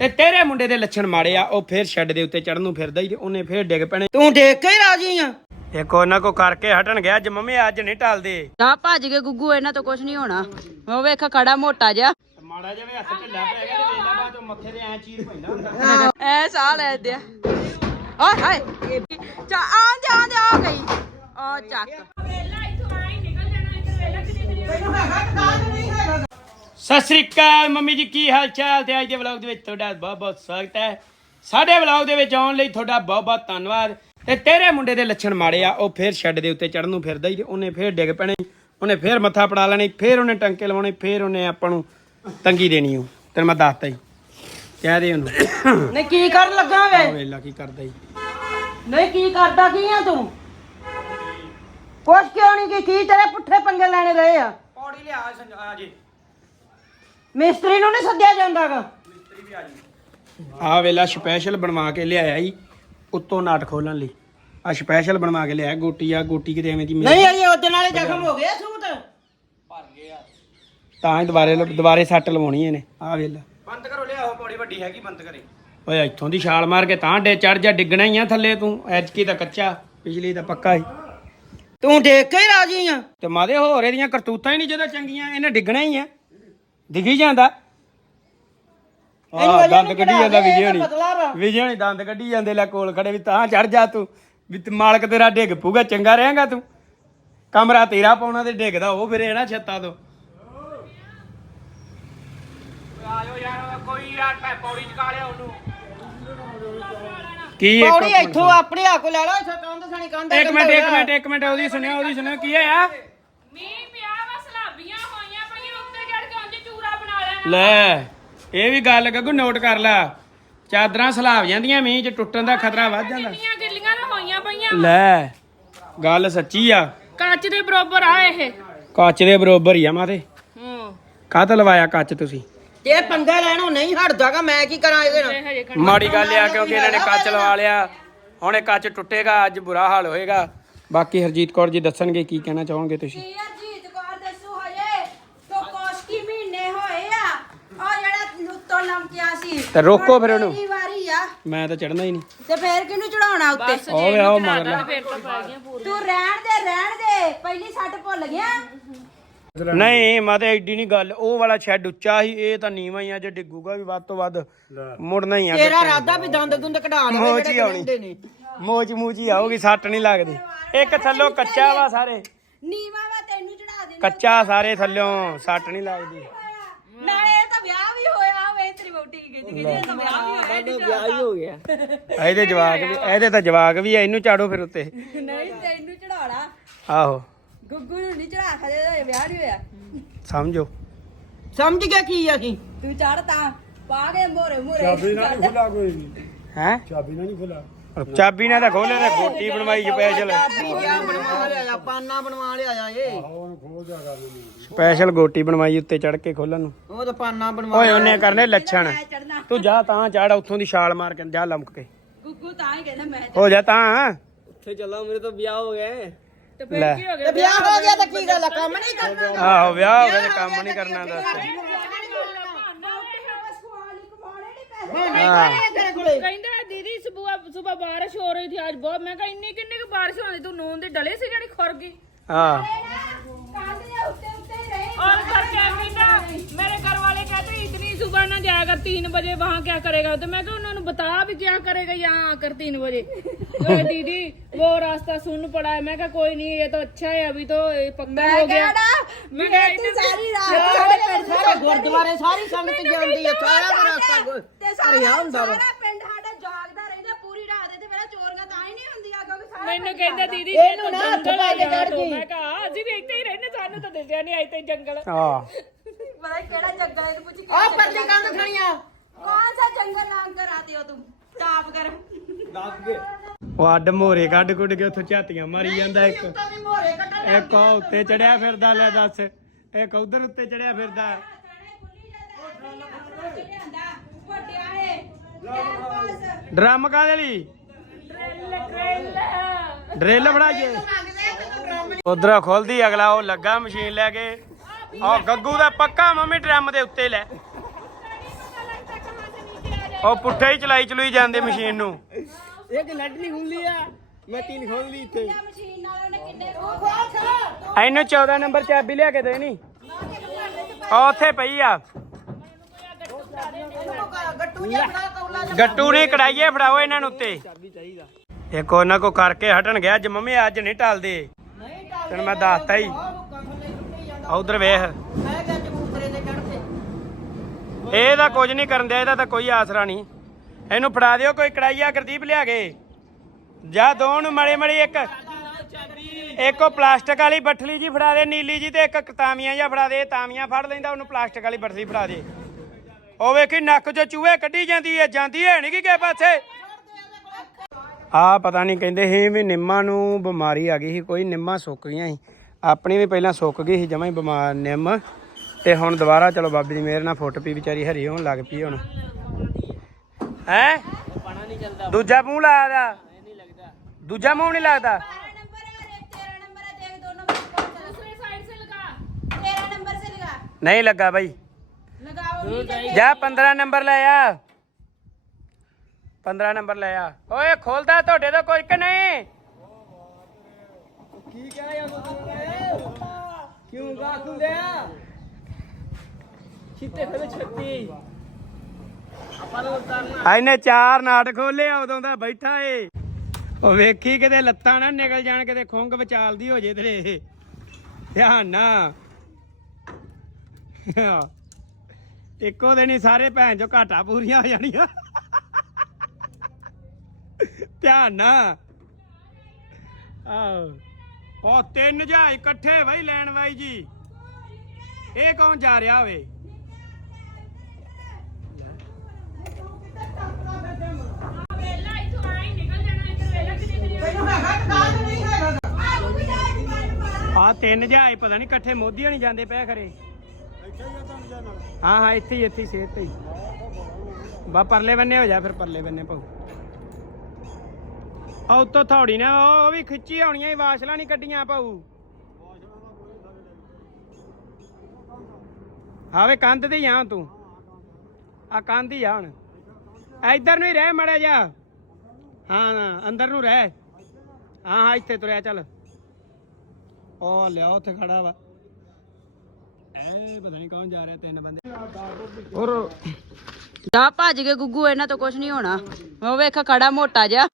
ਤੇ ਤੇਰੇ ਮੁੰਡੇ ਦੇ ਲੱਛਣ ਮਾੜੇ ਆ ਉਹ ਫੇਰ ਸ਼ੈੱਡ ਦੇ ਉੱਤੇ ਚੜਨ ਨੂੰ ਫਿਰਦਾ ਹੀ ਤੇ ਉਹਨੇ ਫੇਰ ਡਿੱਗ ਪੈਣੇ। ਤੂੰ ਦੇਖ ਕੇ ਹੀ ਰਾਜੀ ਆ। ਇੱਕ ਉਹਨਾਂ ਕੋ ਕਰਕੇ ਹਟਣ ਗਿਆ ਅੱਜ ਮੰਮੀ ਅੱਜ ਨਹੀਂ ਟਲਦੇ। ਤਾਂ ਭੱਜ ਕੇ ਗੁੱਗੂ ਇਹਨਾਂ ਤੋਂ ਕੁਝ ਨਹੀਂ ਹੋਣਾ। ਉਹ ਵੇਖ ਖੜਾ ਮੋਟਾ ਜਿਹਾ। ਮਾੜਾ ਜਿਹਾ ਵੀ ਹੱਥ ਢਿੱਲਾ ਪੈ ਗਿਆ ਤੇ ਵੇਲਾ ਬਾਅਦ ਉਹ ਮੱਥੇ ਤੇ ਐ ਚੀਰ ਪੈਂਦਾ ਹੁੰਦਾ। ਐ ਸਾਹ ਲੈ ਦਿਆ। ਓਏ ਹਾਏ ਚਾ ਆਂਦੇ ਆਂਦੇ ਆ ਗਈ। ਆ ਚੱਕ। ਸਤਿ ਸ੍ਰੀ ਅਕਾਲ ਮੰਮੀ ਜੀ ਕੀ ਹਾਲ ਚਾਲ ਤੇ ਅੱਜ ਦੇ ਵਲੌਗ ਦੇ ਵਿੱਚ ਤੁਹਾਡਾ ਬਹੁਤ ਬਹੁਤ ਸਵਾਗਤ ਹੈ। ਸਾਡੇ ਵਲੌਗ ਦੇ ਵਿੱਚ ਆਉਣ ਲਈ ਤੁਹਾਡਾ ਬਹੁਤ ਬਹੁਤ ਧੰਨਵਾਦ। ਤੇ ਤੇਰੇ ਮੁੰਡੇ ਦੇ ਲੱਛਣ ਮਾੜੇ ਆ ਉਹ ਫੇਰ ਸ਼ੈੱਡ ਦੇ ਉੱਤੇ ਚੜਨ ਨੂੰ ਫਿਰਦਾ ਹੀ ਤੇ ਉਹਨੇ ਫੇਰ ਡਿੱਗ ਪੈਣੇ ਉਹਨੇ ਫੇਰ ਮੱਥਾ ਪੜਾ ਲੈਣੀ ਫੇਰ ਉਹਨੇ ਟੰਕੇ ਲਵਾਉਣੇ ਫੇਰ ਉਹਨੇ ਆਪਾਂ ਨੂੰ ਤੰਗੀ ਦੇਣੀ ਉਹ ਤੈਨੂੰ ਮੈਂ ਦੱਸਤਾ ਹੀ। ਕਹਿ ਦੇ ਉਹਨੂੰ। ਨਹੀਂ ਕੀ ਕਰਨ ਲੱਗਾ ਵੇ? ਵੇਲਾ ਕੀ ਕਰਦਾ ਹੀ। ਨਹੀਂ ਕੀ ਕਰਦਾ ਕੀ ਆ ਤੂੰ? ਪੁੱਛ ਕਿਉਂ ਨਹੀਂ ਕਿ ਕੀ ਤੇਰੇ ਪੁੱਠੇ ਪੰਗੇ ਲੈਣੇ ਰਹੇ ਆ? ਪੌੜੀ ਲਿਆ ਆ ਜੀ। ਮਿਸਤਰੀ ਨੂੰ ਨਹੀਂ ਸੱਦਿਆ ਜਾਂਦਾਗਾ। ਆ ਵੇਲਾ ਸਪੈਸ਼ਲ ਬਣਵਾ ਕੇ ਲਿਆਇਆ ਹੀ ਉੱਤੋਂ ਨਾਟ ਖੋਲਣ ਲਈ। ਆ ਸਪੈਸ਼ਲ ਬਣਵਾ ਕੇ ਲਿਆਇਆ ਗੋਟੀ ਆ ਗੋਟੀ ਕਿਤੇ ਐਵੇਂ ਦੀ ਮਿਲ- ਨਹੀਂ ਅਜੇ ਉਹਦੇ ਨਾਲੇ ਜ਼ਖਮ ਹੋ ਗਿਆ ਸੂਤ। ਤਾਂ ਹੀ ਦੁਬਾਰੇ ਦੁਬਾਰੇ ਸੱਟ ਲਵਾਉਣੀ ਇਹਨੇ ਆ ਵੇਲਾ। ਬੰਦ ਕਰੋ ਲਿਆਓ ਪੌੜੀ ਵੱਡੀ ਹੈਗੀ ਬੰਦ ਕਰੇ। ਓਏ ਇੱਥੋਂ ਦੀ ਛਾਲ ਮਾਰ ਕੇ ਤਾਂ ਡੇ ਚੜ ਜਾ ਡਿੱਗਣਾ ਹੀ ਆ ਥੱਲੇ ਤੂੰ। ਐਚਕੀ ਤਾਂ ਕੱਚਾ ਪਿਛਲੀ ਤਾਂ ਪੱਕਾ ਹੀ ਤੂੰ ਦੇਖ ਕੇ ਹੀ ਰਾਜੀ ਆ। ਤੇ ਮਾਦੇ ਹੋਰ ਇਹਦੀਆਂ ਕਰਤੂਤਾਂ ਹੀ ਨਹੀਂ ਜਦੋਂ ਚੰਗੀਆਂ ਇਹਨੇ ਡਿੱਗਣਾ ਹੀ ਆ। ਦਿਖੀ ਜਾਂਦਾ। ਆ ਦੰਦ ਕੱਢੀ ਜਾਂਦਾ ਵਿਜੇ ਹਣੀ। ਵਿਜੇ ਹਣੀ ਦੰਦ ਕੱਢੀ ਜਾਂਦੇ ਲੈ ਕੋਲ ਖੜੇ ਵੀ ਤਾਂ ਚੜ ਜਾ ਤੂੰ। ਵੀ ਤੇ ਮਾਲਕ ਤੇਰਾ ਡਿੱਗ ਪੂਗਾ ਚੰਗਾ ਰਹੇਗਾ ਤੂੰ। ਕਮਰਾ ਤੇਰਾ ਪਾਉਣਾ ਤੇ ਡਿੱਗਦਾ ਉਹ ਫਿਰੇ ਨਾ ਛੱਤਾਂ ਤੋਂ। ਆਇਓ ਯਾਰ ਕੋਈ ਯਾਰ ਪੌੜੀ ਚਕਾ ਲਿਆ ਉਹਨੂੰ। ਕੀ ਇੱਕ ਪੌੜੀ ਇੱਥੋਂ ਆਪਣੇ ਆ ਕੋ ਲੈ ਲਾ ਇੱਥੋਂ ਕੰਧ ਸਣੀ ਕੰਧ ਇੱਕ ਮਿੰਟ ਇੱਕ ਮਿੰਟ ਇੱਕ ਮਿੰਟ ਉਹਦੀ ਸੁਣਿਆ ਉਹਦੀ ਸੁਣਿਆ ਕੀ ਹੈ ਮੀਂਹ ਪਿਆ ਵਾ ਸਲਾਬੀਆਂ ਹੋਈਆਂ ਪਈਆਂ ਉੱਤੇ ਚੜ ਕੇ ਉਂਝ ਚੂਰਾ ਬਣਾ ਲੈਣਾ ਲੈ ਇਹ ਵੀ ਗੱਲ ਗੱਗੂ ਨੋਟ ਕਰ ਲੈ। ਚਾਦਰਾਂ ਸਲਾਬ ਜਾਂਦੀਆਂ ਮੀਂਹ 'ਚ ਟੁੱਟਣ ਦਾ ਖਤਰਾ ਵੱਧ ਜਾਂਦਾ। ਗਿੱਲੀਆਂ ਗਿੱਲੀਆਂ ਤਾਂ ਹੋਈਆਂ ਪਈਆਂ। ਲੈ ਗੱਲ ਸੱਚੀ ਆ। ਕੱਚ ਦੇ ਬਰੋਬਰ ਆ ਇਹ। ਕੱਚ ਦੇ ਬਰੋਬਰ ਹੀ ਆ ਮਾਤੇ। ਹੂੰ। ਕਾਹਤੋਂ ਲਵਾਇਆ ਕੱਚ ਤੁਸੀਂ? ਇਹ ਪੰਗਾ ਲੈਣੋਂ ਨਹੀਂ ਹਟਦਾਗਾ ਮੈਂ ਕੀ ਕਰਾਂ ਇਹਦੇ ਨਾਲ? ਹਜੇ ਮਾੜੀ ਗੱਲ ਆ ਕਿਉਂਕਿ ਇਹਨਾਂ ਨੇ ਕੱਚ ਲਵਾ ਲਿਆ। ਹੁਣ ਇਹ ਕੱਚ ਟੁੱਟੇਗਾ ਅੱਜ ਬੁਰਾ ਹਾਲ ਹੋਏਗਾ। ਬਾਕੀ ਹਰਜੀਤ ਕੌਰ ਜੀ ਦੱਸਣਗੇ ਕੀ ਕਹਿਣਾ ਚਾਹੋਗੇ ਤੁਸੀਂ ਦੱਸੂ ਹਜੇ ਤੋ ਕੋਸ਼ ਕੀ ਮਹੀਨੇ ਹੋਏ ਆ ਉਹ ਜਿਹੜਾ ਲੁੱਤੋਂ ਲੰਕਿਆ ਸੀ ਤੇ ਰੋਕੋ ਫਿਰ ਉਹਨੂੰ। ਪਹਿਲੀ ਵਾਰੀ ਆ। ਮੈਂ ਤਾਂ ਚੜਨਾ ਹੀ ਨਹੀਂ। ਤੇ ਫੇਰ ਕਿਹਨੂੰ ਚੜਾਉਣਾ ਉੱਤੇ? ਉਹ ਵੇ ਉਹ ਮਗਰ ਲੈ ਫੇਰ ਤਾਂ ਪੈ ਗਈਆਂ ਪੂਰੀ ਤੂੰ ਰਹਿਣ ਦੇ ਰਹਿਣ ਦੇ। ਪਹਿਲੀ ਸੱਟ ਭੁੱਲ ਗਿਆ। ਨਹੀਂ ਮਾਤੇ ਐਡੀ ਨਹੀਂ ਗੱਲ। ਉਹ ਵਾਲਾ ਸ਼ੈੱਡ ਉੱਚਾ ਸੀ ਇਹ ਤਾਂ ਨੀਵਾਂ ਹੀ ਆ ਜੇ ਡਿੱਗੂਗਾ ਵੀ ਵੱਧ ਤੋਂ ਵੱਧ ਮੁੜਨਾ ਹੀ ਆ ਤੇਰਾ ਇਰਾਦਾ ਵੀ ਦੰਦ ਦੁੰਦ ਕਢਾ ਲਵੇ ਮੋਚ ਹੀ ਜਿਹੜੇ ਆਉਣੀ। ਨੇ। ਮੋਚ ਮੂਚ ਹੀ ਆਊਗੀ ਸੱਟ ਨਹੀਂ ਲੱਗਦੀ। ਇੱਕ ਥੱਲੋਂ ਕੱਚਾ ਵਾ ਸਾਰੇ। ਨੀਵਾ ਵਾ ਤੈਨੂੰ ਚੜਾ ਦੇ ਕੱਚਾ ਸਾਰੇ ਥੱਲੋਂ ਸੱਟ ਨਹੀਂ ਲੱਗਦੀ ਨਾਲੇ ਇਹ ਤਾਂ ਵਿਆਹ ਵੀ ਹੋਇਆ ਵੇ ਤੇਰੀ ਵੋਟੀ ਕੀ ਕਹਿੰਦੀ ਕਹਿੰਦੀ ਇਹ ਤਾਂ ਵਿਆਹ ਵੀ ਹੋਇਆ ਵਿਆਹ ਹੀ ਹੋ ਗਿਆ। ਇਹਦੇ ਜਵਾਕ ਵੀ ਇਹਦੇ ਤਾਂ ਜਵਾਕ ਵੀ ਆ ਇਹਨੂੰ ਚਾੜੋ ਫਿਰ ਉੱਤੇ। ਨਹੀਂ ਤੈਨੂੰ ਚੜਾਉਣਾ ਆਹੋ। ਗੁੱਗੂ ਨੂੰ ਨਹੀਂ ਚੜਾ ਖਦੇ ਵਿਆਹ ਨਹੀਂ ਹੋਇਆ। ਸਮਝੋ। ਸਮਝ ਗਿਆ ਕੀ ਅਸੀਂ? ਤੂੰ ਚੜ ਤਾਂ ਪਾ ਕੇ ਮੋਰੇ ਮੋਰੇ ਹੈ? ਚਾਬੀ ਨਾਲ ਨਹੀਂ ਖੁੱਲਾ ਚਾਬੀ ਨਾਲ ਤਾਂ ਖੋਲੇ ਤੇ ਗੋਟੀ ਬਣਵਾਈ ਸਪੈਸ਼ਲ ਪੀਜਾ ਬਣਵਾ ਲਿਆ ਪਾਨਾ ਬਣਵਾ ਲਿਆ ਏ ਸਪੈਸ਼ਲ ਗੋਟੀ ਬਣਵਾਈ ਉੱਤੇ ਚੜ ਕੇ ਖੋਲਣ ਨੂੰ। ਉਹ ਤਾਂ ਪਾਨਾ ਬਣਵਾ ਓਏ ਉਹਨੇ ਕਰਨੇ ਲੱਛਣ। ਚੜਨਾ ਤੂੰ ਜਾ ਤਾਂ ਚੜ ਉੱਥੋਂ ਦੀ ਛਾਲ ਮਾਰ ਕੇ ਜਾ ਲੰਮਕ ਕੇ। ਗੁੱਗੂ ਤਾਂ ਹੀ ਕਹਿੰਦਾ ਮੈਂ ਹੋ ਜਾ ਤਾਂ। ਉੱਥੇ ਚੱਲਾਂ ਮੇਰੇ ਤਾਂ ਵਿਆਹ ਹੋ ਗਏ ਲੈ। ਤੇ ਵਿਆਹ ਹੋ ਗਿਆ ਤਾਂ ਕੀ ਗੱਲ ਆ? ਕੰਮ ਨਹੀਂ ਕਰਨਾ ਆਹੋ ਵਿਆਹ ਹੋ ਗਿਆ ਤੇ ਕੰਮ ਨਹੀਂ ਕਰਨਾ ਦੱਸ ਕਹਿੰਦਾ ਦੀਦੀ ਸੁਬਹ ਸੁਬਹ ਬਾਰਿਸ਼ ਹੋ ਰਹੀ ਥੀ ਅੱਜ ਬਹੁਤ। ਮੈਂ ਕਿਹਾ ਇੰਨੀ ਕਿੰਨੀ ਕੁ ਬਾਰਿਸ਼ ਹੋਣੀ? ਤੂੰ ਨੂਨ ਦੇ ਡਲੇ ਸੀ ਜਿਹੜੀ ਖੁਰ ਗਈ? ਹਾਂ। ਕੰਧ ਦੇ ਉੱਤੇ ਉੱਤੇ इतनी सुबह ना जाया कर तीन बजे वहाँ क्या करेगा तो मैं कहा उन्होंने बता भी क्या करेगा यहाँ आकर तीन बजे तो दीदी वो रास्ता सुन पड़ा है मैं कहा कोई नहीं ये तो अच्छा है अभी तो ये पक्का हो गया मैं कहा ਤੂੰ इतने- ਸਾਰੀ ਰਾਤ ਸਾਡੇ ਪਿੰਡ ਸਾਰੇ ਗੁਰਦੁਆਰੇ ਸਾਰੀ ਸੰਗਤ ਜਾਂਦੀ ਹੈ ਸਾਰਾ ਦਾ ਰਸਤਾ ਗੁ- ਤੇ ਭਰਿਆ ਹੁੰਦਾ ਵਾ ਸਾਰਾ ਪਿੰਡ ਸਾਡਾ ਜਾਗਦਾ ਰਹਿੰਦਾ ਪੂਰੀ ਰਾਤ ਤੇ ਮੇਰਾ ਚੋਰੀਆਂ ਤਾਂ ਹੀ ਨਹੀਂ ਹੁੰਦੀਆਂ ਕਿਉਂਕਿ ਸਾਰਾ ਮੈਨੂੰ ਕਹਿੰਦਾ ਦੀਦੀ ਇਹਨੂੰ ਇਹ ਨਾ ਤਾਂ ਹੱਥ ਜੰਗਲ ਪਾ ਹੈ ਕੇ ਯਾਰ ਚੜ੍ਹ ਤੋਂ ਗਈ। ਮੈਂ ਕਹਾ ਅਸੀਂ ਵੀ ਇੱਥੇ ਹੀ ਰਹਿੰਦੇ ਸਾਨੂੰ ਤਾਂ ਦੱਸਿਆ ਨਹੀਂ ਇੱਥੇ ਜੰਗਲ ਹਾਂ ਪਤਾ ਨੀ ਕਿਹੜਾ ਜੰਗਲ ਇਹਨੂੰ ਪੁੱਛ ਆ ਪਰਲੀ ਕੰਧ ਥਣੀਆਂ ਕੌਣ ਸਾ ਜੰਗਲ ਨਾਮ ਕਰ ਆਤੇ ਹੋ ਤੁਮ ਟਾਪ ਕਰ ਉਹ ਅੱਡ ਮੋਰੇ ਕੱਢ ਕੁੱਢ ਕੇ ਉੱਥੋਂ ਝਾਤੀਆਂ ਮਾਰੀ ਜਾਂਦਾ ਇੱਕ। ਇੱਕ ਉਹ ਉੱਤੇ ਚੜਿਆ ਫਿਰਦਾ ਲੈ ਦੱਸ। ਇੱਕ ਉਧਰ ਉੱਤੇ ਚੜਿਆ ਫਿਰਦਾ। ਡਰਮ ਕਾਹਦੇ ਲਈ? ਡਰਿੱਲ ਫੜਾਈਏ ਉਧਰ ਖੋਲਦੀ ਅਗਲਾ ਉਹ ਲੱਗਾ ਮਸ਼ੀਨ ਲੈ ਕੇ। ਆ ਗੱਗੂ ਦਾ ਪੱਕਾ ਮੰਮੀ ਡਰਮ ਦੇ ਉੱਤੇ ਲੈ। ਉਹ ਪੁੱਠੇ ਹੀ ਚਲਾਈ ਚਲੂਈ ਜਾਂਦੇ ਮਸ਼ੀਨ ਨੂੰ। ਇੱਕ ਨਹੀਂ ਖੁੱਲੀ ਆ ਮੈਂ ਤਿੰਨ ਖੋਲ ਲਈ ਇੱਥੇ। ਮਸ਼ੀਨ ਨਾਲ ਉਹਨੇ ਕਿੰਨੇ ਖੋਲ ਇਹਨੂੰ 14 ਨੰਬਰ ਚਾਬੀ ਲਿਆ ਕੇ ਦੇ ਨੀ। ਉਹ ਉੱਥੇ ਪਈ ਆ। ਗੱਟੂ ਨਹੀਂ ਕੜਾਈਏ ਫੜਾਓ ਇਹਨਾਂ ਨੂੰ ਉੱਤੇ। ਇੱਕ ਉਹਨਾਂ ਕੋ ਕਰਕੇ ਹਟਣ ਗਿਆ ਅੱਜ ਮੰਮੀ ਅੱਜ ਨਹੀਂ ਟਲਦੇ। ਨਹੀਂ ਤੈਨੂੰ ਮੈਂ ਦੱਸਤਾ ਹੀ। ਉਧਰ ਵੇਖ। ਮੈਂ ਕਿਹਾ ਚਬੂਤਰੇ ਤੇ ਚੜਦੇ ਇਹਦਾ ਕੁਝ ਨਹੀਂ ਕਰਨ ਦਿਆ, ਇਹਦਾ ਤਾਂ ਕੋਈ ਆਸਰਾ ਨਹੀਂ। ਇਹਨੂੰ ਫੜਾ ਦਿਓ, ਕੋਈ ਕੜਾਈਆ ਗੁਰਦੀਪ ਲਿਆ ਕੇ। ਜਾ ਦੋ ਨੂੰ ਮੜੇ ਮੜੇ ਇੱਕ। ਇੱਕ ਪਲਾਸਟਿਕ ਵਾਲੀ ਬੱਠਲੀ ਜੀ ਫੜਾ ਦੇ, ਨੀਲੀ ਜੀ ਤੇ ਇੱਕ ਤਾਮੀਆਂ ਜਾਂ ਫੜਾ ਦੇ ਤਾਮੀਆਂ ਫੜ ਲੈਂਦਾ, ਉਹਨੂੰ ਪਲਾਸਟਿਕ ਵਾਲੀ ਬੱਠਲੀ ਫੜਾ ਦੇ। ਉਹ ਵੇਖੀ ਨੱਕ 'ਚੋਂ ਚੂਹੇ ਕੱਢੀ ਜਾਂਦੀ ਹੈ ਜਾਂਦੀ ਹੈ ਨਹੀਂ ਕਿ ਕਿਸੇ ਪਾਸੇ? ਆ ਪਤਾ ਨਹੀਂ ਕਹਿੰਦੇ ਸੀ ਵੀ ਨਿੰਮਾਂ ਨੂੰ ਬਿਮਾਰੀ ਆ ਗਈ ਸੀ, ਕੋਈ ਨਿੰਮਾ ਸੁੱਕ ਗਈਆਂ ਸੀ। ਆਪਣੀ ਵੀ ਪਹਿਲਾਂ ਸੁੱਕ ਗਈ ਸੀ ਜਮਾਂ ਬਿਮਾਰ ਨਿੰਮ। ਤੇ ਹੁਣ ਦੁਬਾਰਾ ਚਲੋ ਬਾਬੇ ਦੀ ਮਿਹਰ ਨਾਲ ਫੁੱਟ ਪੀ ਵਿਚਾਰੀ ਹਰੀ ਹੋਣ ਲੱਗ ਪਈ ਹੁਣ। ਹੈ? ਦੂਜਾ ਮੂੰਹ ਲਾਇਆ ਦਾ ਦੂਜਾ ਮੂੰਹ ਨਹੀਂ ਲੱਗਦਾ। ਨਹੀਂ ਲੱਗਾ ਬਾਈ। ਜਾ 15 ਨੰਬਰ ਲੈ ਆ। 15 ਨੰਬਰ ਲੈ ਆ। ਓਏ ਖੋਲਦਾ ਤੁਹਾਡੇ ਤੋਂ ਕੁਝ ਕਿ ਨਹੀਂ। ਕੀ ਕਹਿ ਜਾਂਦਾ ਕਿਉਂ ਗਾ ਛਿੱਤੇ ਖੋਲੇ ਛੱਤੀ। ਆਪਾਂ ਨੂੰ ਉਤਾਰਨਾ। ਇਹਨੇ ਚਾਰ ਨਾਟ ਖੋਲੇ ਉਦੋਂ ਦਾ ਬੈਠਾ ਏ। ਉਹ ਵੇਖੀ ਕਿਤੇ ਲੱਤਾਂ ਨਾ ਨਿਕਲ ਜਾਣ, ਕਿਤੇ ਖੁੰਗ ਵਿਚਾਲਦੀ ਹੋ ਜੇ ਤੇਰੇ। ਧਿਆਨ ਨਾ ਇੱਕੋ ਦਿਨ ਹੀ ਸਾਰੇ ਭੈਣ ਚੋ ਘਾਟਾ ਪੂਰੀਆਂ ਹੋ ਜਾਣੀਆਂ। ਧਿਆਨ ਨਾ ਆਓ ਉਹ ਤਿੰਨ ਜਹਾਜ਼ ਇਕੱਠੇ ਬਈ ਲੈਣ ਬਾਈ ਜੀ। ਇਹ ਕੌਣ ਜਾ ਰਿਹਾ ਹੋਵੇ ਆ ਤਿੰਨ ਜਹਾਜ਼ ਪਤਾ ਨਹੀਂ ਇਕੱਠੇ ਮੋਦੀ ਨਹੀਂ ਜਾਂਦੇ ਪਏ ਖਰੇ। ਹਾਂ ਹਾਂ, ਇੱਥੇ ਹੀ ਇੱਥੇ ਹੀ ਸੇਤ ਤੇ ਹੀ। ਬਾ ਪਰਲੇ ਬੰਨੇ ਹੋ ਜਾ ਫਿਰ, ਪਰਲੇ ਬੰਨੇ ਪਾਉ ਆ ਉੱਤੋਂ ਥੌੜੀ ਨਾ ਉਹ ਵੀ ਖਿੱਚੀ ਆਉਣੀਆਂ ਹੀ ਵਾਸ਼ਲਾਂ ਨਹੀਂ ਕੱਢੀਆਂ ਪਾਉ ਹਾਵੇ ਕੰਧ ਤੇ ਹੀ ਤੂੰ। ਆ ਕੰਧ ਹੀ ਆ ਇੱਧਰ ਨੂੰ ਹੀ ਰਹਿ ਮੜਾ ਜਾ ਹਾਂ ਹਾਂ, ਅੰਦਰ ਨੂੰ ਰਹਿ। ਹਾਂ ਹਾਂ ਇੱਥੇ ਤੁਰਿਆ ਚੱਲ। ਉਹ ਲਿਆ ਉੱਥੇ ਖੜਾ ਵਾ। ਐ ਪਤਾ ਨਹੀਂ ਕੌਣ ਜਾ ਰਿਹਾ ਤਿੰਨ ਬੰਦੇ। ਹੋਰ। ਜਾ ਭੱਜ ਕੇ ਗੁੱਗੂ ਇਹਨਾਂ ਤੋਂ ਕੁਝ ਨਹੀਂ ਹੋਣਾ। ਉਹ ਵੇਖ ਖੜਾ ਮੋਟਾ ਜਿਹਾ।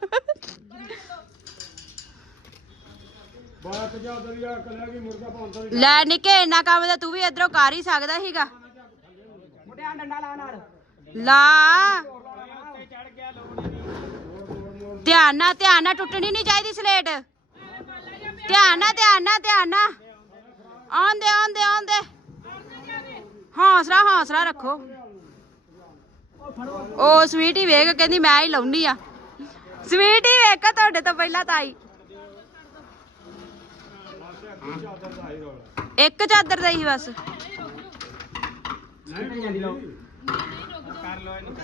ਬਾਤ ਜਾ ਦਰਿਆ ਕਲਿਆ ਕੀ ਮੁਰਗਾ ਪਾਉਂਦਾ ਲੈ ਨਿੱਕੇ ਇੰਨਾ ਕੰਮ ਤਾਂ ਤੂੰ ਵੀ ਇਧਰੋਂ ਕਰ ਹੀ ਸਕਦਾ ਸੀਗਾ। ਮੁੰਡਿਆਂ ਡੰਡਾ ਲਾ ਨਾਲ। ਧਿਆਨ ਨਾਲ ਧਿਆਨ ਨਾਲ ਟੁੱਟਣੀ ਨਹੀਂ ਚਾਹੀਦੀ ਸਲੇਟ। ਧਿਆਨ ਨਾਲ ਧਿਆਨ ਨਾਲ ਧਿਆਨ ਨਾਲ। ਆਉਂਦੇ ਆਉਂਦੇ ਆਉਂਦੇ। ਹੌਸਲਾ ਹੌਸਲਾ ਰੱਖੋ। ਉਹ ਸਵੀਟੀ ਵੇਖ ਕਹਿੰਦੀ ਮੈਂ ਹੀ ਲਾਉਣੀ ਆ। ਸਵੀਟੀ ਵੇਖ ਤੁਹਾਡੇ ਤੋਂ ਪਹਿਲਾਂ ਤਾਂ ਆਈ। ਇੱਕ ਚਾਦਰ ਦਾ ਹੀ ਬਸ। ਨਹੀਂ ਜਾਂਦੀ ਲੋ ਕਰ ਲੋ ਇਹਨੂੰ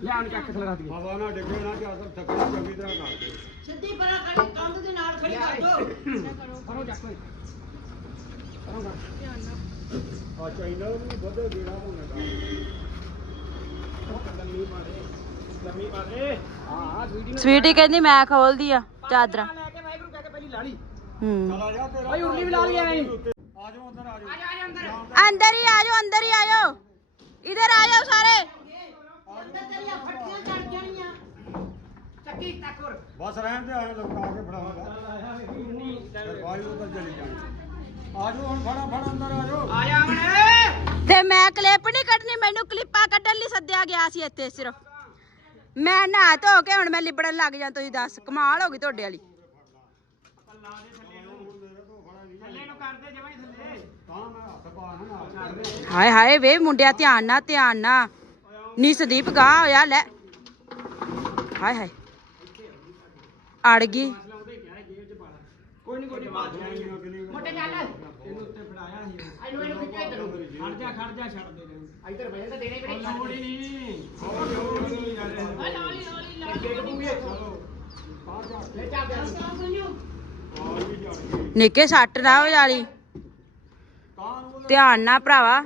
ਲੈ ਆਣ ਚੱਕ ਥਲੇ ਰੱਖ ਹਵਾ ਨਾ ਡਿੱਗੇ ਨਾ ਕਿ ਅਸਰ ਥੱਕਣਾ ਚੰਗੀ ਤਰ੍ਹਾਂ ਕਰ ਦੇ ਸਿੱਧੀ ਪਰਾਂ ਖੜੀ ਕੰਧ ਦੇ ਨਾਲ ਖੜੀ ਕਰ ਦੋ ਕਰੋ ਚੱਕ ਓਏ ਆ ਚਾਈਨਾ ਨੂੰ ਵਧੇ ਗੇੜਾ ਹੋਣਾ ਲੰਮੀ ਮਾਰੇ ਲੰਮੀ ਮਾਰੇ ਹਾਂ ਵੀਡੀਓ ਸਵੀਟੀ ਕਹਿੰਦੀ ਮੈਂ ਖੋਲਦੀ ਆ। ਚਾਦਰਾਂ। ਲੈ ਕੇ ਵਾਹਿਗੁਰੂ ਕਹਿ ਕੇ ਪਹਿਲੀ ਲਾ ਲਈ ਹੂੰ ਆ ਜਾ ਤੇਰਾ। ਓਏ ਉਰਲੀ ਵੀ ਲਾ ਲਈ ਐਂ ਆ ਜਾਓ ਅੰਦਰ ਆ ਜਾਓ। ਅੰਦਰ। ਹੀ ਆ ਜਾਓ ਅੰਦਰ ਹੀ ਆ ਜਾਓ। ਇਧਰ ਆ ਜਾਓ ਸਾਰੇ। ਅੰਦਰ ਤੇਰੀਆਂ ਫੱਟੀਆਂ ਚੜ ਜਾਣੀਆਂ। ਚੱਕੀ ਤੱਕਰ ਬਸ ਰਹਿਣ ਦੇ ਆਏ ਲਮਕਾ ਕੇ ਫੜਾਉਂਗਾ। ਫਿਰ ਵਾਯੂ ਉਧਰ ਚਲੀ ਜਾਣੀ। ਆ ਜਾਓ ਹੁਣ ਫੜਾ ਫੜ ਅੰਦਰ ਆ ਜਾਓ। ਆ ਜਾ ਹੁਣ। ਤੇ ਮੈਂ ਕਲਿੱਪ ਨਹੀਂ ਕੱਢਣੀ ਮੈਨੂੰ ਕਲਿੱਪਾਂ ਕੱਢਣ ਲਈ ਸੱਦਿਆ ਗਿਆ ਸੀ ਇੱਥੇ ਸਿਰਫ। ਮੈਂ ਨਹਾ ਧੋ ਕੇ ਹੁਣ ਮੈਂ ਲਿਬੜਨ ਲੱਗ ਜਾਂ, ਤੁਸੀਂ ਦੱਸ, ਕਮਾਲ ਹੋ ਗਈ ਤੁਹਾਡੇ ਵਾਲੀ। ਹਾਏ ਹਾਏ, ਵੇ ਮੁੰਡਿਆ, ਧਿਆਨ ਨਾਲ ਧਿਆਨ ਨਾਲ। ਨੀ ਸੰਦੀਪ ਗਾ ਹੋਇਆ, ਲੈ। ਹਾਏ ਹਾਏ। ਅੜ ਗਈ। ਕੋਈ ਨਹੀਂ ਕੋਈ ਨਹੀਂ ਬਾਤ ਮੋਟੇ ਚੱਲ। ਇਹਨੂੰ ਉੱਤੇ ਫੜਾਇਆ ਸੀ। ਇਹਨੂੰ ਇਹਨੂੰ ਖਿੱਚੋ ਇੱਧਰੋਂ। ਖੜ ਜਾ ਖੜ ਜਾ, ਛੱਡ ਦੇ। ਨਿੱਕੇ ਸੱਟ ਨਾ ਹੋ ਜਾਲੀ ਧਿਆਨ ਨਾਲ ਭਰਾਵਾ।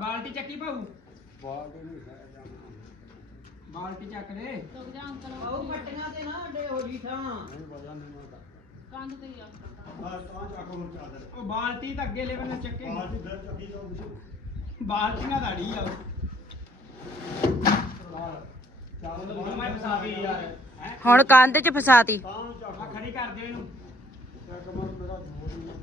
ਬਾਲਟੀ ਚੱਕੀ ਬਾਹਰ ਦੇ ਨਹੀਂ ਖਾਇਆ ਜਾਣਾ। ਬਾਲਟੀ ਚੱਕ ਦੇ। ਰੁਕ ਜਾ ਅੰਕਲ। ਆਉ ਪੱਟੀਆਂ ਤੇ ਨਾ ਅੱਡੇ ਹੋ ਜੀ ਥਾਂ। ਨਹੀਂ ਵਜਾ ਨਹੀਂ ਮਾਰਦਾ। ਕੰਧ ਤੇ ਹੀ ਆ। ਤਾਂ ਜਾ ਕੇ ਮੁੜ ਚਾਦਰ। ਉਹ ਬਾਲਟੀ ਤਾਂ ਅੱਗੇ ਲੈਵਲ ਨਾਲ ਚੱਕੇ। ਬਾਹਰ ਦੀ ਫਿਰ ਚੱਕੀ ਜਾਓ ਤੁਸੀਂ ਬਾਲਟੀ ਨਾਲ ਦਾੜੀ ਆ। ਬਾਹਰ ਚਾਦਰ ਉਹ ਮੈਂ ਫਸਾਤੀ ਯਾਰ। ਹੈ? ਹੁਣ ਕੰਧ 'ਚ ਫਸਾਤੀ। ਤਾਂ ਨੂੰ ਚੱਕ ਆ ਖੜੀ ਕਰ ਦੇ ਇਹਨੂੰ। ਇੱਕ ਮਿੰਟ ਮੇਰਾ ਜੋੜ ਨਹੀਂ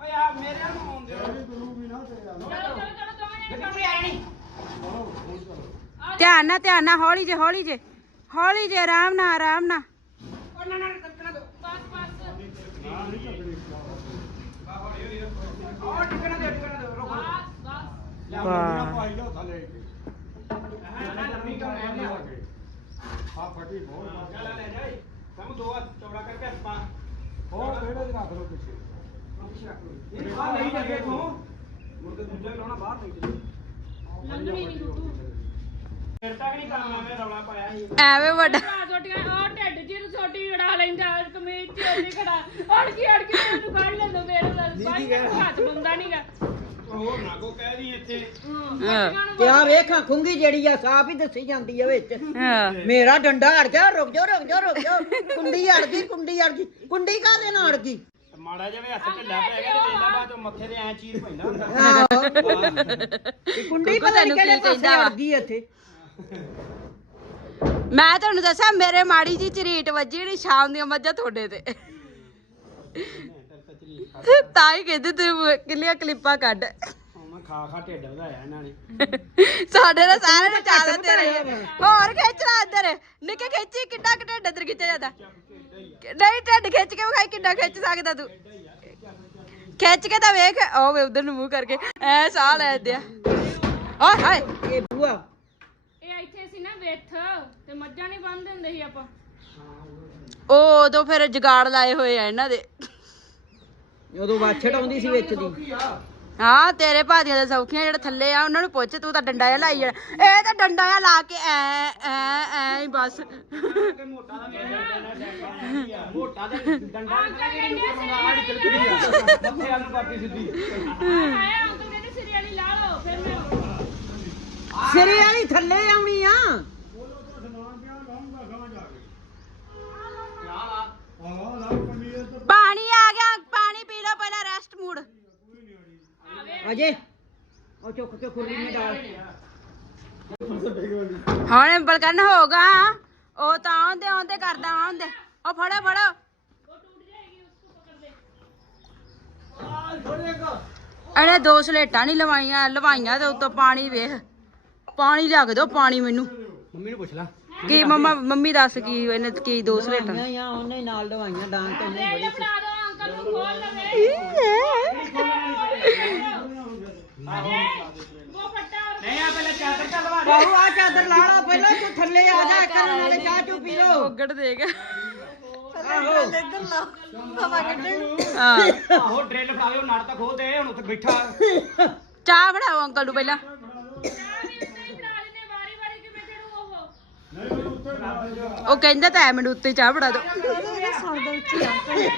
ਓਏ ਆ ਮੇਰੇ ਨੂੰ। ਆਉਂਦੇ ਤੇਰੀ ਗੁਰੂ ਵੀ ਨਾ ਤੇਰਾ ਨਾ। ਚਲੋ ਚਲੋ ਚਲੋ ਦੋਵੇਂ ਜਣੇ ਗੱਡੀ ਆ ਨਹੀਂ ਚਲੋ ਹੁਣ ਚਲੋ। ਧਿਆਨ ਨਾਲ ਧਿਆਨ ਨਾਲ ਹੌਲੀ ਜੇ ਹੌਲੀ ਜੇ ਹੌਲੀ ਜੇ ਆਰਾਮ ਨਾਲ ਆਰਾਮ ਨਾਲ। ਉਹ ਨਾ ਨਾ ਟੱਕਣਾ ਦੋ ਬਸ ਬਸ ਨਾ ਨਹੀਂ ਚੱਕਣੀ ਐਵੇਂ ਵੱਡਾ ਭਰਾ ਛੋਟੀਆਂ ਉਹ ਢਿੱਡ ਜੀ ਨੂੰ ਛੋਟੀ ਵੜਾ ਲੈਂਦਾ ਕਮੀਜ਼ ਚ ਉਹਨੇ ਖੜਾ। ਅੜ ਕੀ ਅੜ ਕੇ ਮੈਨੂੰ ਕੱਢ ਲੈਂਦਾ ਮੇਰੇ ਨਾਲ ਬਾਈ ਮੈਨੂੰ ਹੱਥ ਬੰਦਾ ਨਹੀਂਗਾ ਹੋਰ ਨਾ ਕੋ ਕਹਿ ਦੀ ਇੱਥੇ। ਤੇ ਆ ਵੇਖਾਂ ਖੁੰਗੀ ਜਿਹੜੀ ਆ ਸਾਫ਼ ਹੀ ਦੱਸੀ ਜਾਂਦੀ ਆ ਵਿੱਚ। ਹਾਂ। ਮੇਰਾ ਡੰਡਾ ਅੜ ਗਿਆ ਰੁਕ ਜਾ ਰੁਕ ਜਾ ਰੁਕ ਜਾ। ਕੁੰਡੀ ਅੜ ਗਈ ਕੁੰਡੀ ਅੜ ਗਈ ਕੁੰਡੀ ਕਾਹਦੇ ਨਾਲ ਅੜ ਗਈ ਮਾੜਾ ਜਿਹਾ ਵੀ ਹੱਥ ਢਿੱਲਾ ਪੈ ਗਿਆ ਤੇ ਵੇਲਾ ਬਾਅਦ ਮੱਥੇ ਤੇ ਐ ਚੀਜ਼ ਪੈਂਦਾ ਹੁੰਦਾ। ਕੁੰਡੀ ਪਤਾ ਨਹੀਂ ਕਿਹੜੇ ਪਾਸੇ? ਅੜ ਗਈ ਇੱਥੇ। ਮੈਂ ਤੁਹਾਨੂੰ ਦੱਸਾਂ ਮੇਰੇ ਮਾੜੀ ਜੀ ਚਰੀਟ ਵੱਜੀ ਨਹੀਂ ਸ਼ਾਮ ਦੀਆਂ ਮੱਝਾਂ ਤੁਹਾਡੇ ਤੇ। ਤਾਂ ਹੀ ਕਹਿੰਦੇ ਤੂੰ ਕਿੰਨੀਆਂ ਕਲਿੱਪਾਂ ਕੱਢ। ਹੁਣ ਖਾ ਖਾ ਢਿੱਡ ਵਧਾਇਆ ਇਹਨਾਂ ਨੇ। ਸਾਡੇ ਨਾਲ ਸਾਰਿਆਂ ਨੂੰ ਚਾਹ ਤੇਰੇ ਹੋਰ ਖਿੱਚ ਲੈ ਇੱਧਰ। ਨਿੱਕੇ ਖਿੱਚੀ ਕਿੱਡਾ ਕਿ ਢਿੱਡ ਅੰਦਰ ਖਿੱਚਿਆ ਜਾਂਦਾ। ਨਹੀਂ ਢਿੱਡ ਖਿੱਚ ਕੇ ਵਿਖਾਈ ਕਿੱਡਾ ਖਿੱਚ ਸਕਦਾ ਤੂੰ। ਖਿੱਚ ਕੇ ਤਾਂ ਵੇਖ ਉਹ ਵੇ ਉਧਰ ਨੂੰ ਮੂੰਹ ਕਰਕੇ। ਐ ਸਾਹ ਲੈਂਦੇ ਆ ਓਏ ਹਾਏ ਇਹ ਬੂਆ। ਵਿੱਥ ਤੇ ਮੱਝਾਂ ਨਹੀਂ ਬੰਨ੍ਹਦੇ ਹੁੰਦੇ ਸੀ ਆਪਾਂ। ਉਹ ਉਦੋਂ ਫਿਰ ਜਗਾੜ ਲਾਏ ਹੋਏ ਆ ਇਹਨਾਂ ਦੇ। ਉਦੋਂ ਵਾਛੜ ਆਉਂਦੀ ਸੀ ਵਿੱਚ ਦੀ। ਹਾਂ ਤੇਰੇ ਭਾਦੀਆਂ ਦੇ ਸੌਖੀਆਂ ਜਿਹੜੇ ਥੱਲੇ ਆ ਉਹਨਾਂ ਨੂੰ ਪੁੱਛ ਤੂੰ ਤਾਂ ਡੰਡਾ ਜਿਹਾ ਲਾਈ ਜਾਣਾ। ਇਹ ਤਾਂ ਡੰਡਾ ਜਿਹਾ ਲਾ ਕੇ ਐ ਐ ਐ ਹੀ ਬਸ। ਮੋਟਾ ਦਾ ਮੇਰਾ ਮੋਟਾ ਦਾ ਡੰਡਾ ਜਿਹੜੀ ਨੂੰ ਆੜੀ ਚਲਕਦੀ ਆ। ਮੱਥੇ ਵੱਲ। ਨੂੰ ਕਰਦੀ ਸਿੱਧੀ ਆਇਆ ਅੰਕਲ ਕਹਿੰਦੇ ਸਿਰ ਵਾਲੀ ਲਾ ਲਓ ਫਿਰ ਮੈਂ ਸਿਰੇ ਵਾਲੀ ਥੱਲੇ ਆਉਣੀ ਆ। ਸਮਾਨ ਪਿਆ ਲਾਉਂਗਾ ਗਾਂ ਜਾ ਕੇ ਆਹ ਲਾ ਪਨੀਰ ਤੇ ਪਾਣੀ ਆ ਗਿਆ ਪਾਣੀ ਪੀ ਲਓ ਪਹਿਲਾਂ ਰੈਸਟ ਮੂਡ ਅਜੇ ਉਹ ਚੁੱਕ ਕੇ ਖੁਰਲੀ ਮੇ ਡਾਲ ਹੁਣ ਇੰਬਲ ਕਰਨ ਹੋਗਾ ਉਹ ਤਾਂ ਆਉਂਦੇ ਆਉਂਦੇ ਕਰਦਾ ਆਉਂਦੇ। ਉਹ ਫੜੋ ਫੜੋ। ਇਹਨੇ ਦੋ ਸਲੇਟਾਂ ਨਹੀਂ ਲਵਾਈਆਂ ਲਵਾਈਆਂ ਤੇ ਉੱਤੋਂ ਪਾਣੀ ਵੇਖ। ਪਾਣੀ ਲਿਆ ਕੇ ਦਿਓ ਪਾਣੀ ਮੈਨੂੰ। ਮੰਮੀ ਨੂੰ ਪੁੱਛ ਲੈ। ਕੀ ਮੰਮਾ ਮੰਮੀ ਦੱਸ ਕੀ ਇਹਨੇ ਕੀ ਦੋ ਸਲੇਟਾਂ ਦਵਾਈਆਂ ਆ ਉਹਨੇ ਨਾਲ ਦਵਾਈਆਂ ਦਾਨ ਤੇ ਉਹਨੇ ਬੜੀ ਫੜਾ ਦਿਓ ਅੰਕਲ ਨੂੰ ਖੋਲ ਲਵੇ ਉਹ ਫੱਟਾ ਨਹੀਂ ਆ ਪਹਿਲਾਂ ਚਾਦਰ ਚੱਲਵਾ ਦੇ। ਬਾਹੂ ਆ ਚਾਦਰ ਲਾ ਲਾ ਪਹਿਲਾਂ ਤੂੰ ਥੱਲੇ ਆ ਜਾ ਕਰਨ ਨਾਲੇ ਚਾਹ ਚੂ ਪੀ ਲੋ ਉਗੜ ਦੇਗਾ ਆਹੋ। ਹਾਂ। ਆਹੋ ਡਰਿੱਲ ਫੜਾ ਦੇ ਉਹ ਨੜ ਤਾਂ ਖੋਲ ਦੇ ਹੁਣ ਉੱਥੇ ਬੈਠਾ। ਚਾਹ ਫੜਾਓ ਅੰਕਲ ਨੂੰ ਪਹਿਲਾਂ ਚਾਹ ਵੀ ਉੱਤੇ ਹੀ ਫੜਾ ਦਿੰਦੇ ਵਾਰੀ ਵਾਰੀ ਕਿਵੇਂ ਚੜੂ ਉਹ ਨਹੀਂ ਮੈਨੂੰ ਉੱਤੇ ਲਾ ਦੇ ਉਹ ਕਹਿੰਦਾ ਤਾਂ ਐ ਮੈਨੂੰ ਉੱਤੇ ਚਾਹ ਫੜਾ ਦੋ।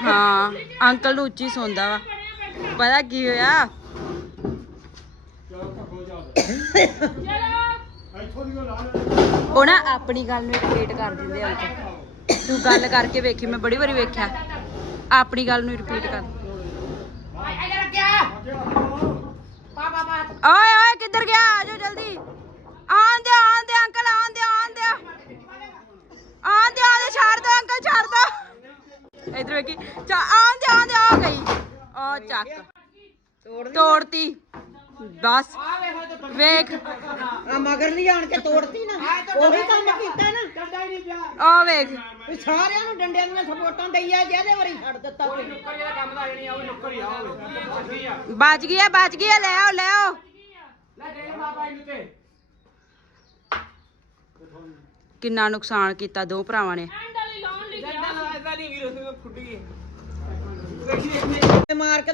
ਹਾਂ, ਅੰਕਲ ਨੂੰ ਉੱਚੀ ਸੌਂਦਾ ਵਾ। ਪਤਾ ਕੀ ਹੋਇਆ? ਉਹ ਨਾ ਆਪਣੀ ਗੱਲ ਨੂੰ ਰਿਪੀਟ ਕਰ ਦਿੰਦੇ ਆ ਤੂੰ ਗੱਲ ਕਰਕੇ ਵੇਖੀ, ਮੈਂ ਬੜੀ ਵਾਰੀ ਵੇਖਿਆ। ਆਪਣੀ ਗੱਲ ਨੂੰ ਰਿਪੀਟ ਕਰ। ਓਏ ਓਏ, ਕਿੱਧਰ ਗਿਆ? ਆਜੋ ਜਲਦੀ। ਆਂਦੇ ਆਂਦੇ ਅੰਕਲ ਆਂਦੇ ਆਂਦੇ ਆਂਦੇ ਆਂਦੇ ਛੱਡ ਦੋ ਅੰਕਲ ਛੱਡ ਦੋ ਇਧਰ ਵੇਖੀ ਚਾ ਆਂਦੇ ਆਂਦੇ ਆ ਗਈ। ਆ ਚੱਕ। ਤੋੜਤੀ। ਬਸ। ਵੇਖ। ਆ ਮਗਰ ਲਈ ਆਣ ਕੇ ਤੋੜਤੀ ਨਾ। ਉਹੀ ਕੰਮ ਕੀਤਾ ਨਾ। ਚੱਲਦਾ ਹੀ ਨਹੀਂ ਪਿਆ। ਆ ਵੇਖ। ਵੀ ਸਾਰਿਆਂ ਨੂੰ ਡੰਡਿਆਂ ਦੀਆਂ ਸਪੋਰਟਾਂ ਦਈਆ ਜਿਹਦੇ ਵਾਰੀ ਛੱਡ ਦਿੱਤਾ। ਨੁੱਕਰ ਜਿਹੜਾ ਕੰਮ ਦਾ ਨਹੀਂ ਆ ਉਹ ਨੁੱਕਰ ਹੀ ਆ ਉਹ ਕੀ ਆ। ਬਚ ਬਚ ਗਿਆ ਲੈ ਆਓ ਲੈ ਆਓ। ਲੈ ਦੇ ਬਾਬਾ ਇਹਨੂੰ ਤੇ। ਕਿੰਨਾ ਨੁਕਸਾਨ ਕੀਤਾ ਦੋ ਭਰਾਵਾਂ ਨੇ ਐਂਡ ਵਾਲੀ ਲਾਉਣ ਲਈ ਗਿਆ ਨਾ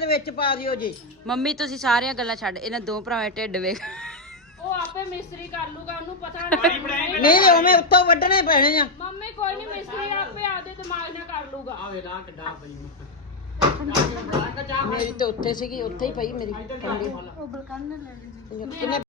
ਵਿੱਚ ਪਾ ਦਿਓ ਜੀ। ਮੰਮੀ ਤੁਸੀਂ ਸਾਰੀਆਂ ਗੱਲਾਂ ਛੱਡ ਇਹਨਾਂ ਦੋ ਭਰਾਵਾਂ ਦੇ ਢਿੱਡ ਵੇਖ। ਉਹ ਆਪੇ ਮਿਸਤਰੀ ਕਰ ਲੂਗਾ ਉਹਨੂੰ ਪਤਾ ਨਹੀਂ। ਨਹੀਂ? ਉਵੇਂ ਉੱਤੋਂ ਵੱਢਣੇ ਪੈਣੇ ਆ। ਮੰਮੀ ਕੋਈ ਨਹੀਂ ਮਿਸਤਰੀ ਆਪੇ ਆਪਦੇ ਦਿਮਾਗ ਨਾਲ ਕਰ ਲੂਗਾ। ਮੇਰੀ ਤੇ ਉੱਥੇ ਸੀਗੀ ਉੱਥੇ ਹੀ ਪਈ ਮੇਰੀ ਕੰਡੀ ਉਹ ਬਲਕਨ ਲੈ ਲਈ